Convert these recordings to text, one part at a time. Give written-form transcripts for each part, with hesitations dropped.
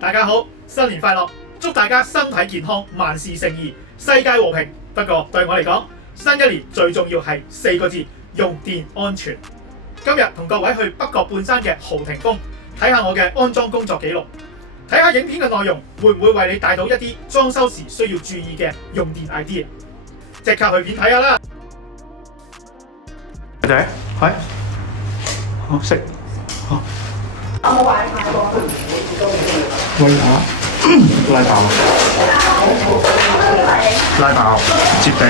大家好，新年快樂！祝大家身體健康，萬事勝意，世界和平。不過對我嚟講，新一年最重要係4個字：用電安全。今日同各位去北角半山嘅豪庭宮，睇下我嘅安裝工作記錄，睇下影片嘅內容會唔會為你帶到一啲裝修時需要注意嘅用電 idea。即刻去片睇下啦！仔，係，好食，好。有冇壞牌喎？威下，拉爆，拉爆，接地，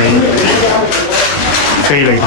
飛利浦。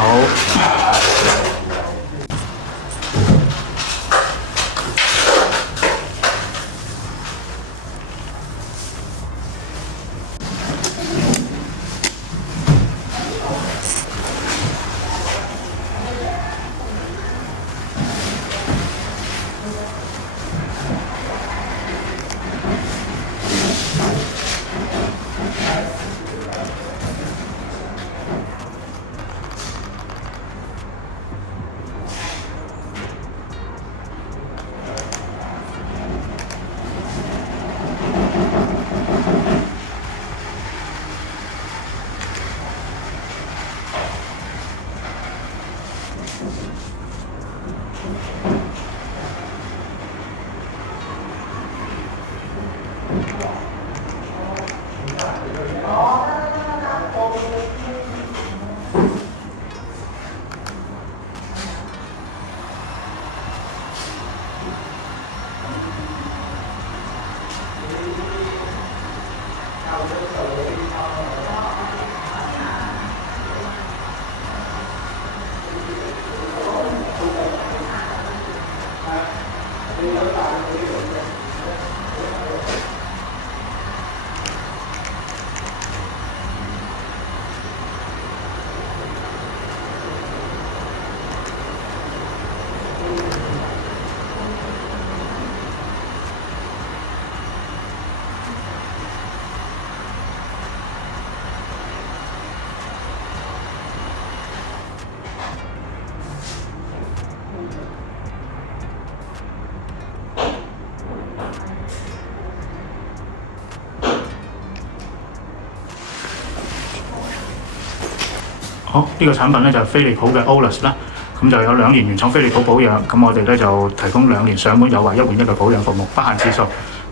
好，呢個產品咧就係飛利浦嘅 Olus 啦，咁就有2年原廠飛利浦保養，咁我哋咧就提供2年上門有惠1換1嘅保養服務，不限次數，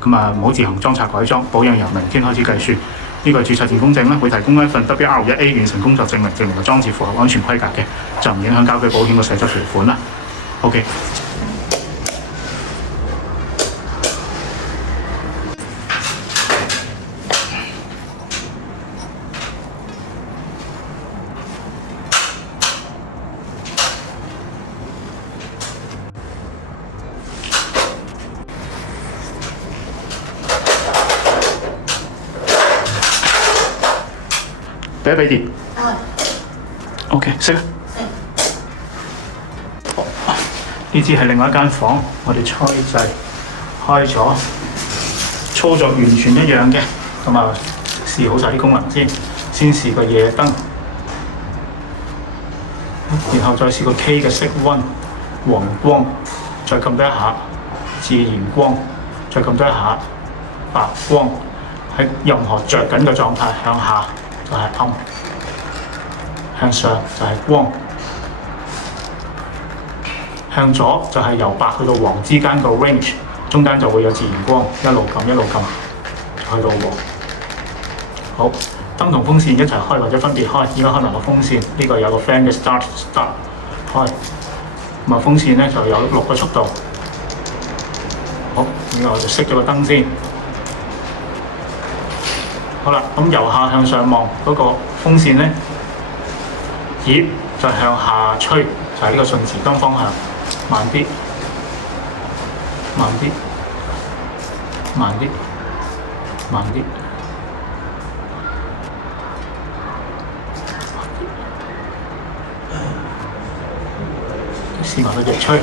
咁啊唔好自行裝拆改裝，保養由明天開始計算。呢個註冊驗工證咧會提供一份 WR1A 完成工作證明，證明個裝置符合安全規格嘅，就唔影響家居保險嘅寫咗條款啦。OK。俾一俾電。OK， 識啦。呢支係另外一間房，我哋開掣開咗，操作完全一樣嘅。咁啊，試好晒啲功能先試個夜燈，然後再試個 K 嘅色溫、黃光，再撳多一下自然光，再撳多一下白光。喺任何着緊嘅狀態向下就係暗，向上就係光，向左就係由白去到黃之間個 range， 中間就會有自然光，一路撳就去到黃。好，燈同風扇一齊開或者分別開，依家開埋個風扇，呢個有個 fan 嘅 start 開，咁啊風扇咧就有6個速度。好，咁我就熄咗個燈先。好啦，咁由下向上望嗰個風扇咧，葉就向下吹，就係呢個順時針方向，慢啲，慢啲，慢啲，慢啲，試埋佢逆吹。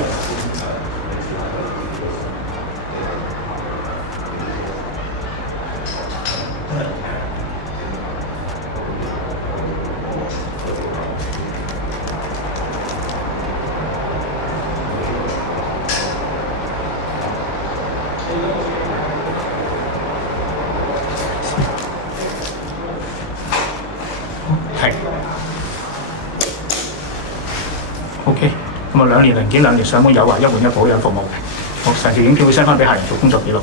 停。OK， 咁啊2年零檢2年上門有話1換1保養服務。好，成條影片會 send 翻俾客人做工作記錄。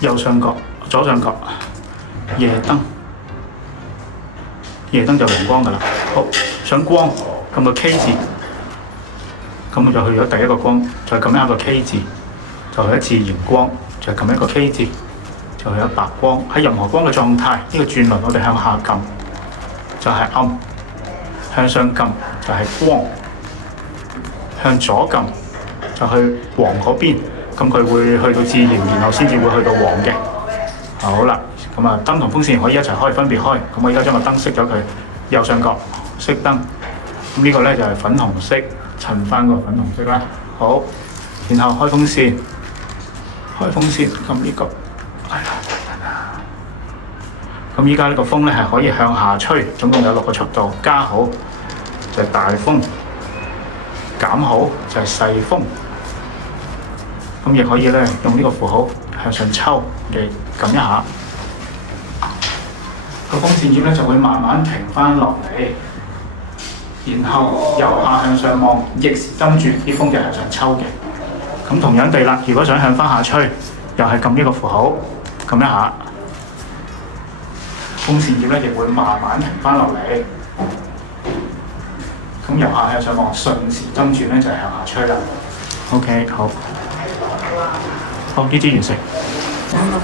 右上角、左上角，夜燈，夜燈就陽光㗎啦。好，想光，撳個 K 字，咁就去咗第一個光，再撳一個 K 字，就去咗自然光，再撳一個 K 字，就去咗白光。喺任何光嘅狀態，呢個轉輪我哋向下撳就係暗，向上撳就係光，向左撳就去黃嗰邊。咁佢會去到自然，然後先至會去到黃嘅。好啦，咁啊燈同風扇可以一齊開，分別開。咁我而家將個燈熄咗佢，右上角熄燈。咁呢個咧就係粉紅色，襯翻個粉紅色啦。好，然後開風扇，開風扇撳呢個，係啦。咁依家呢個風咧係可以向下吹，總共有6個速度，加好就係大風，減好就係細風。咁亦可以咧用呢個符號向上抽，你撳一下，個風扇葉咧就會慢慢停翻落嚟，然後由下向上望，逆時針轉，啲風就向上抽嘅。咁同樣地啦，如果想向翻下吹，又係撳呢個符號，撳一下，風扇葉咧亦會慢慢停翻落嚟。咁由下向上望，順時針轉咧就係向下吹啦。OK， 好。好，呢支完成，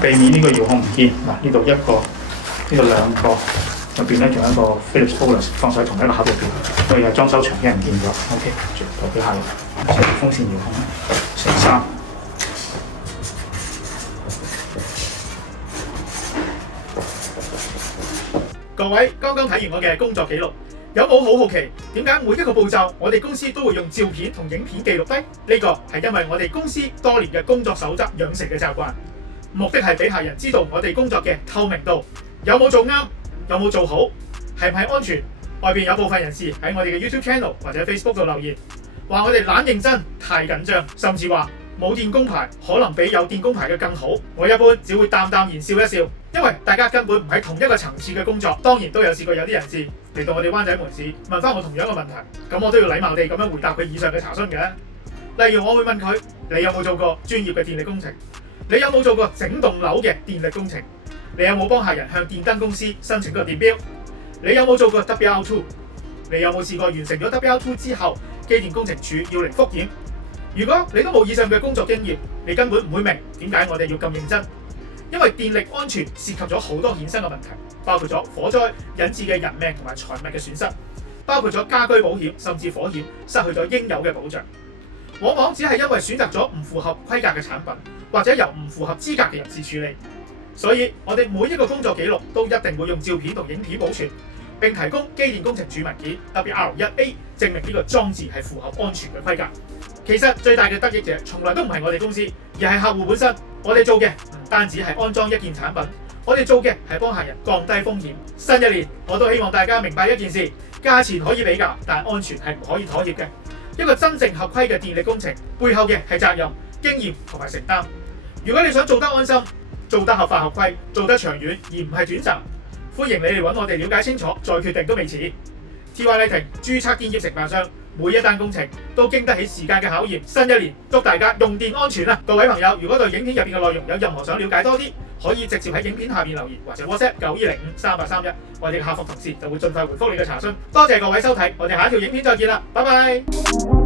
避免呢個遙控唔見。嗱，呢度一個，呢度2個，入邊咧仲有一個 Philips Bolus 放喺同一個盒入邊，所以係裝修場俾人見咗。OK， 代表下嚟，風扇遙控乘3。各位剛剛睇完我嘅工作記錄，有冇好好奇點解每一個步驟我哋公司都會用照片同影片記錄低？呢個係因為我哋公司多年嘅工作守則養成嘅習慣，目的係俾客人知道我哋工作嘅透明度，有冇做啱，有冇做好，係唔係安全。外邊有部分人士喺我哋嘅 YouTube Channel 或者 Facebook 度留言，話我哋懶認真、太緊張，甚至話冇電工牌可能比有電工牌嘅更好。我一般只會淡淡然笑一笑，因為大家根本唔喺同一個層次嘅工作。當然都有試過有啲人士嚟到我哋灣仔門市問翻我同樣嘅問題，咁我都要禮貌地咁樣回答佢以上嘅查詢嘅。例如我會問佢：你有冇做過專業嘅電力工程？你有冇做過整棟樓嘅電力工程？你有冇幫客人向電燈公司申請過電錶？你有冇做過 WR2？ 你有冇試過完成咗 WR2 之後，機電工程署要嚟復檢？如果你都冇以上嘅工作經驗，你根本唔會明點解我哋要咁認真。因為電力安全涉及咗好多衍生嘅問題，包括咗火災引致嘅人命同埋財物嘅損失，包括咗家居保險甚至火險失去咗應有嘅保障。往往只係因為選擇咗唔符合規格嘅產品，或者由唔符合資格嘅人士處理。所以我哋每一個工作記錄都一定會用照片同影片保存，並提供機電工程署文件 WR1A 證明呢個裝置係符合安全嘅規格。其實最大嘅得益者從來都唔係我哋公司，而係客戶本身。我哋做嘅唔單止係安裝一件產品，我哋做嘅係幫客人降低風險。新一年我都希望大家明白一件事：價錢可以比較，但安全係唔可以妥協嘅。一個真正合規嘅電力工程背後嘅係責任、經驗同埋承擔。如果你想做得安心、做得合法合規、做得長遠而唔係短暫，歡迎你嚟揾我哋了解清楚，再決定都未遲。TY Lighting註冊電業承辦商，每一單工程都經得起時間嘅考驗。新一年祝大家用電安全啊！各位朋友，如果對影片入邊嘅內容有任何想了解多啲，可以直接喺影片下面留言，或者 WhatsApp 92053831，我哋嘅客服同事就會盡快回覆你嘅查詢。多謝各位收睇，我哋下一條影片再見啦，拜拜。